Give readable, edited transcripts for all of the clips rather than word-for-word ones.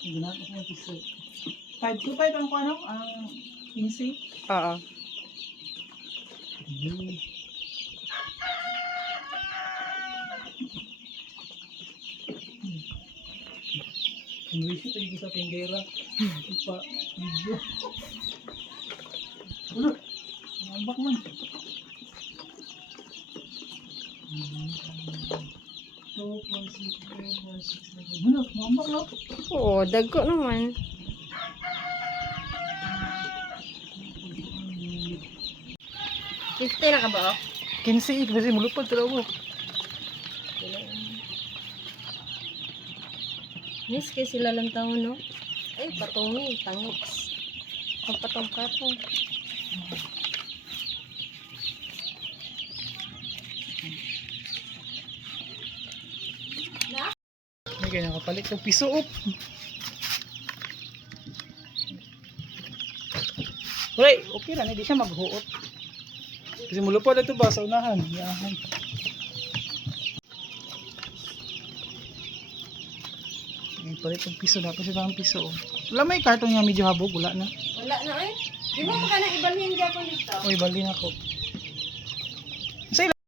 Ginagawa ko yung piso. 525 ang ano? Ang 15? Oo. Ang wish ito yung sa tindera. Pa, video. Ulo! Nambak man. Ano? Nambak no? Oo, dagko naman. $50 na ka ba? 15 kasi mulupad talaga. Miss, kay sila lang taon, no? Ay, patungi, tangoks. Ang patong-patong. May kaya nakapalit ng piso up. Wala, okay lang, hindi siya maghuot. Kasi mulupad ito ba sa unahan? Yahan. May palit ng piso, dapat siya ng piso. Wala may karton nga medyo habog, wala na. Wala na, eh. Di mo ka na ibalhin dyan kung dito? Uy, bali na ako. Sa ilan?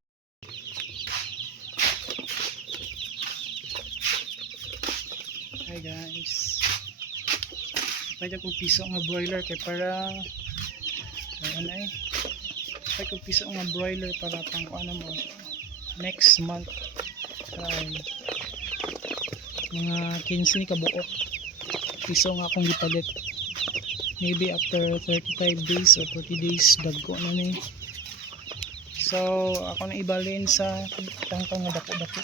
Hi guys. Pwede kong piso nga broiler kay para ano eh. Pwede kong piso nga broiler para pang ano mo next month ay mga 15 ka buok piso nga akong gipalit. Maybe after 35 days or 40 days dagko na ni. So ako na ibalin sa tangkang nga dako-dako.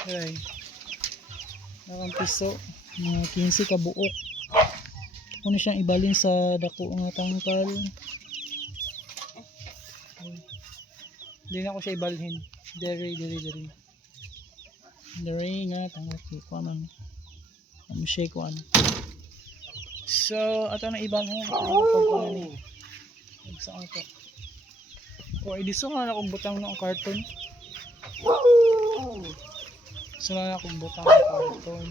Okay. Nakang piso mga 15 ka buok. Ako na siyang ibalin sa dako nga tangkal. Hindi na ako siya ibalhin. Dere nga tangkal ko man. Ang shake one. So ato na ibalhin pag ni. Saan to? O ediso nga na akong butang ng karton. So na akong butang ng karton.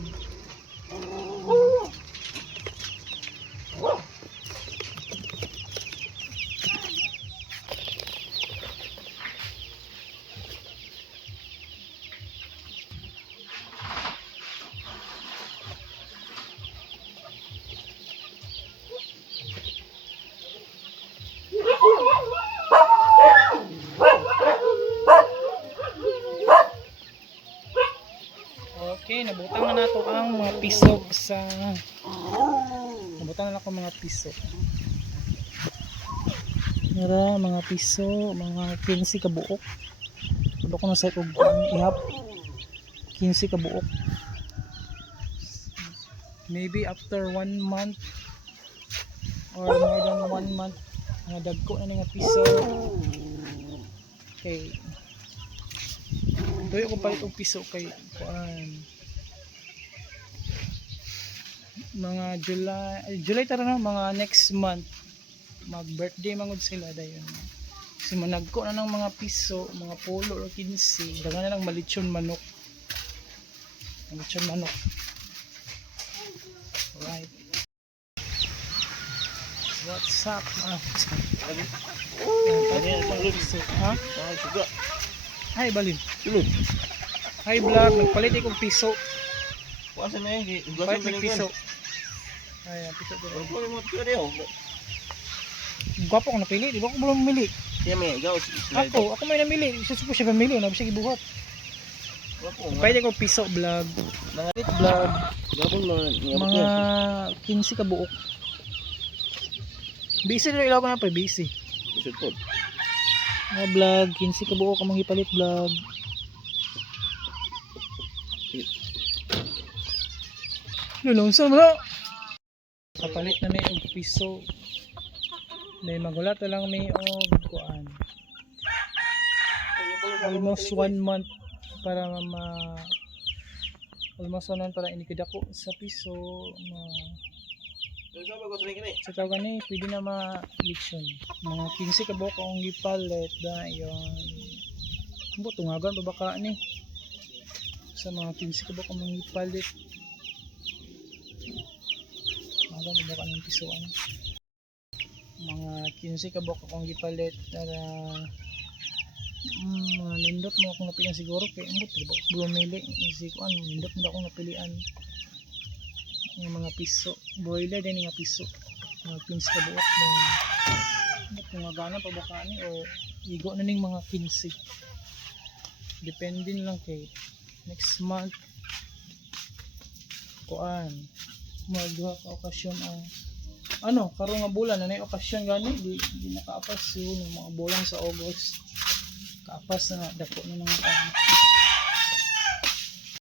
Okay, nabutang na nato ang mga piso sa nabutang na ako mga piso. Nara mga piso, mga 15 ka buok. Kudo ko na sa ug ihap 15 ka buok. Maybe after 1 month or more than 1 month nga dagko na nga piso. Okay. Doy ko palit og piso kay kuan. Mga July tara na mga next month mag birthday mangod sila dayon kasi managko na ng mga piso mga polo or 15 dagan na lang malitsyon manok alright what's up ha? Hi balin hi vlog nagpalit ikong piso Kuasa na yun, palit ng piso ay piso doon gwapo ko napili, di ba ako belum memili? Siya may ikaw. Ako may namili, susupo siya pamili, nabi siya gibuhat. Pwede ko piso vlog, mga vlog, mga 15 ka buok. Busy na ilaw ko na pa, busy. Mga vlog, 15 ka buok ang mga ipalit vlog. Lulungsan mo na! Kapalit na may og piso. May magulat lang may kuan. Almost 1 month para almost 1 month para inikidako sa piso sa tawag ni pwede na ma-leksyon. Mga 15 ka buok akong gipalit dayon. Kumbo tungagan pa baka ni. Sa mga 15 ka buok akong gipalit. ng pisuan. Mga 15 kabok akong gipalit para mga nindot mo akong napilian siguro kay ambot di ba bumili si kuan nindot mo akong napilian yung mga piso broiler din nga piso mga 15 kabok ng mga gana pa ba kani o igo na ning mga 15 depende na lang kay next month kuan magduha ka okasyon ang ano karon nga bulan na okasyon gani di nakaapas yun ng mga bulan sa August kaapas na dako na ng